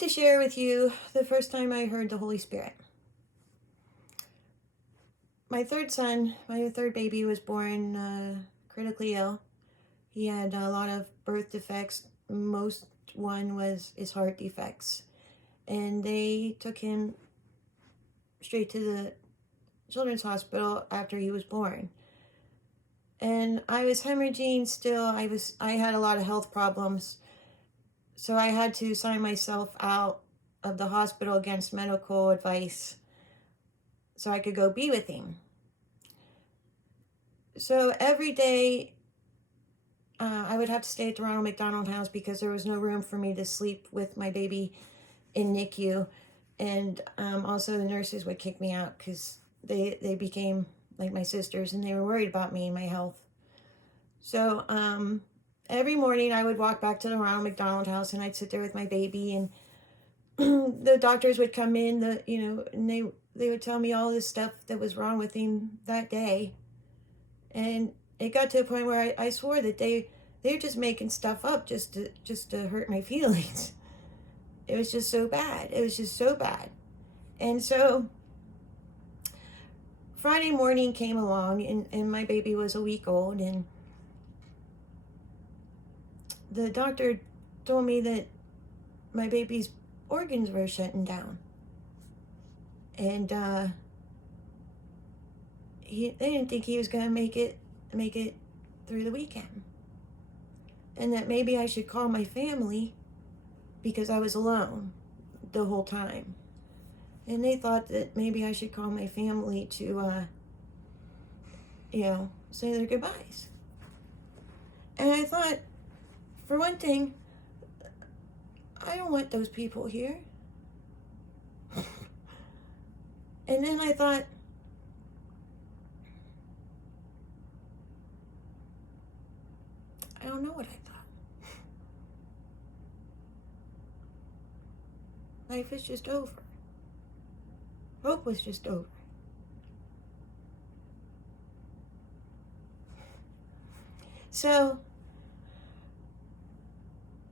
like to share with you the first time I heard the Holy Spirit. My third son, my third baby, was born critically ill. He had a lot of birth defects. Most one was his heart defects. And they took him straight to the children's hospital after he was born. And I was hemorrhaging still. I had a lot of health problems. So I had to sign myself out of the hospital against medical advice so I could go be with him. So every day I would have to stay at the Ronald McDonald House because there was no room for me to sleep with my baby in NICU. And also the nurses would kick me out because they became like my sisters and they were worried about me and my health. So every morning I would walk back to the Ronald McDonald House and I'd sit there with my baby, and the doctors would come in, and they would tell me all this stuff that was wrong with him that day. And it got to a point where I swore that they were just making stuff up just to hurt my feelings. It was just so bad. It was just so bad. And so Friday morning came along, and my baby was a week old, and the doctor told me that my baby's organs were shutting down. And they didn't think he was going to make it through the weekend. And that maybe I should call my family because I was alone the whole time. And they thought that maybe I should call my family to, say their goodbyes. And I thought, for one thing, I don't want those people here. And then I thought, I don't know what I thought. Life is just over. Hope was just over. So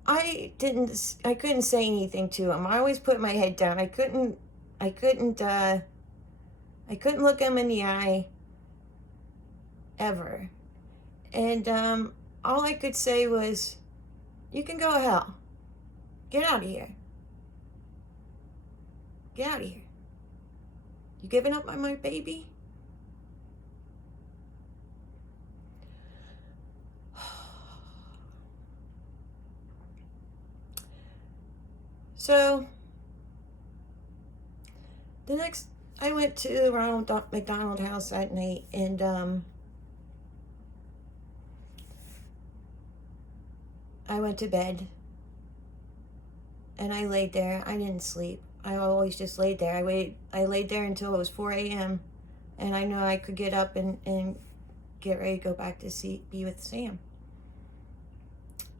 I couldn't say anything to him. I always put my head down. I couldn't look him in the eye ever. And all I could say was, you can go to hell. Get out of here. Get out of here. You giving up on my baby? So I went to the Ronald McDonald House that night, and I went to bed, and I laid there. I didn't sleep. I always just laid there. I laid there until it was 4 a.m. and I knew I could get up and get ready to go back to be with Sam.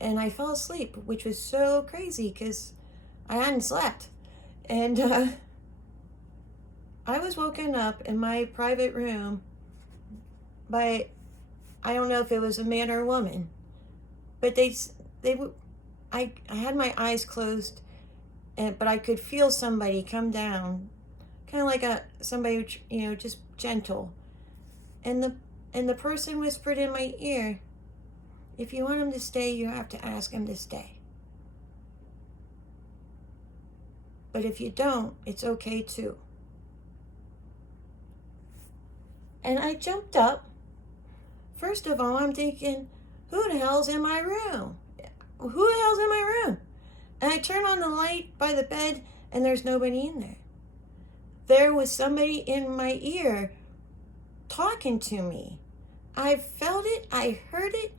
And I fell asleep, which was so crazy because I hadn't slept. And I was woken up in my private room by, I don't know if it was a man or a woman, but I had my eyes closed, but I could feel somebody come down, kind of like somebody, just gentle. And the person whispered in my ear, if you want him to stay, you have to ask him to stay. But if you don't, it's okay too. And I jumped up. First of all, I'm thinking, who the hell's in my room? Who the hell's in my room? And I turn on the light by the bed, and there's nobody in there. There was somebody in my ear talking to me. I felt it. I heard it.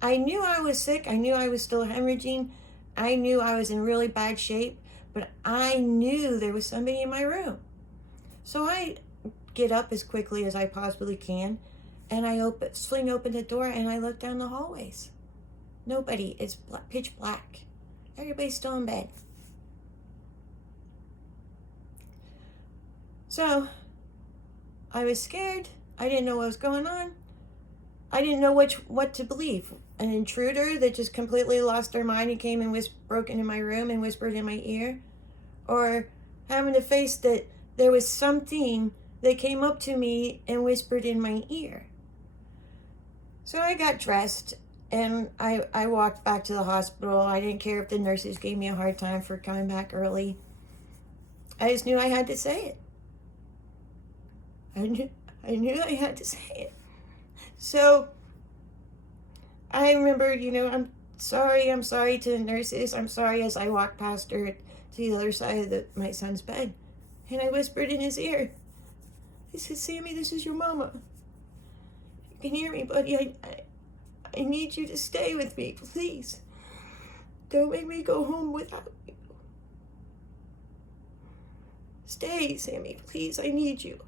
I knew I was sick. I knew I was still hemorrhaging. I knew I was in really bad shape. But I knew there was somebody in my room. So I get up as quickly as I possibly can, and I swing open the door, and I look down the hallways. Nobody. It's pitch black. Everybody's still in bed. So I was scared. I didn't know what was going on. I didn't know what to believe. An intruder that just completely lost their mind and came and broke into my room and whispered in my ear, or having to face that there was something that came up to me and whispered in my ear. So I got dressed and I walked back to the hospital. I didn't care if the nurses gave me a hard time for coming back early. I just knew I had to say it. I knew I had to say it. So I remember, I'm sorry to the nurses. I'm sorry as I walked past her to the other side of my son's bed. And I whispered in his ear. I said, Sammy, this is your mama. You can hear me, buddy. I need you to stay with me, please. Don't make me go home without you. Stay, Sammy, please. I need you.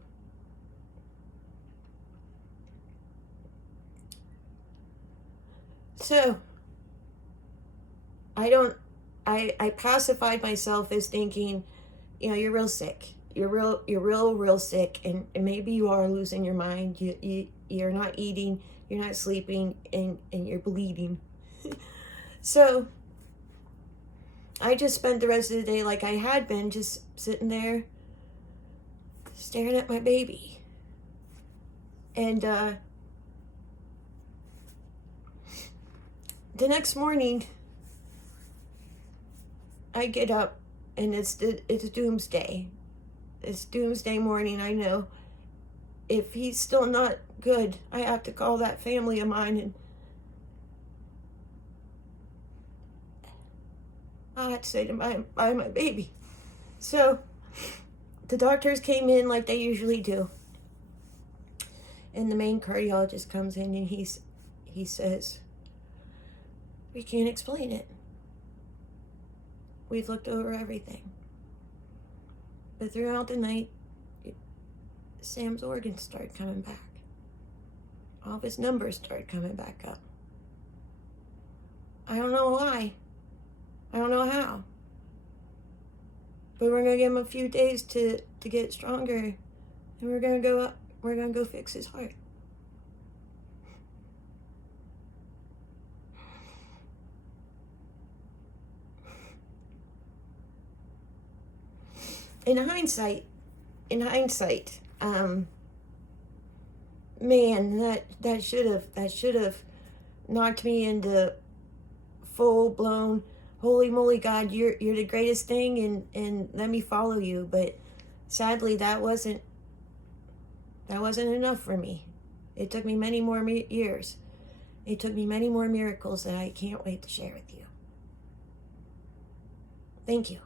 So, I pacified myself as thinking, you're real sick. You're real sick, and maybe you are losing your mind. You're not eating, you're not sleeping, and you're bleeding. So, I just spent the rest of the day like I had been, just sitting there, staring at my baby. And, the next morning, I get up, and it's doomsday. It's doomsday morning, I know. If he's still not good, I have to call that family of mine, and I have to say to buy my baby. So, the doctors came in like they usually do. And the main cardiologist comes in, and he says, we can't explain it. We've looked over everything. But throughout the night, Sam's organs started coming back. All of his numbers started coming back up. I don't know why. I don't know how. But we're going to give him a few days to get stronger. And we're going to go up. We're going to go fix his heart. In hindsight, man, that should have knocked me into full blown, holy moly, God, you're the greatest thing, and let me follow you. But sadly, that wasn't enough for me. It took me many more years. It took me many more miracles that I can't wait to share with you. Thank you.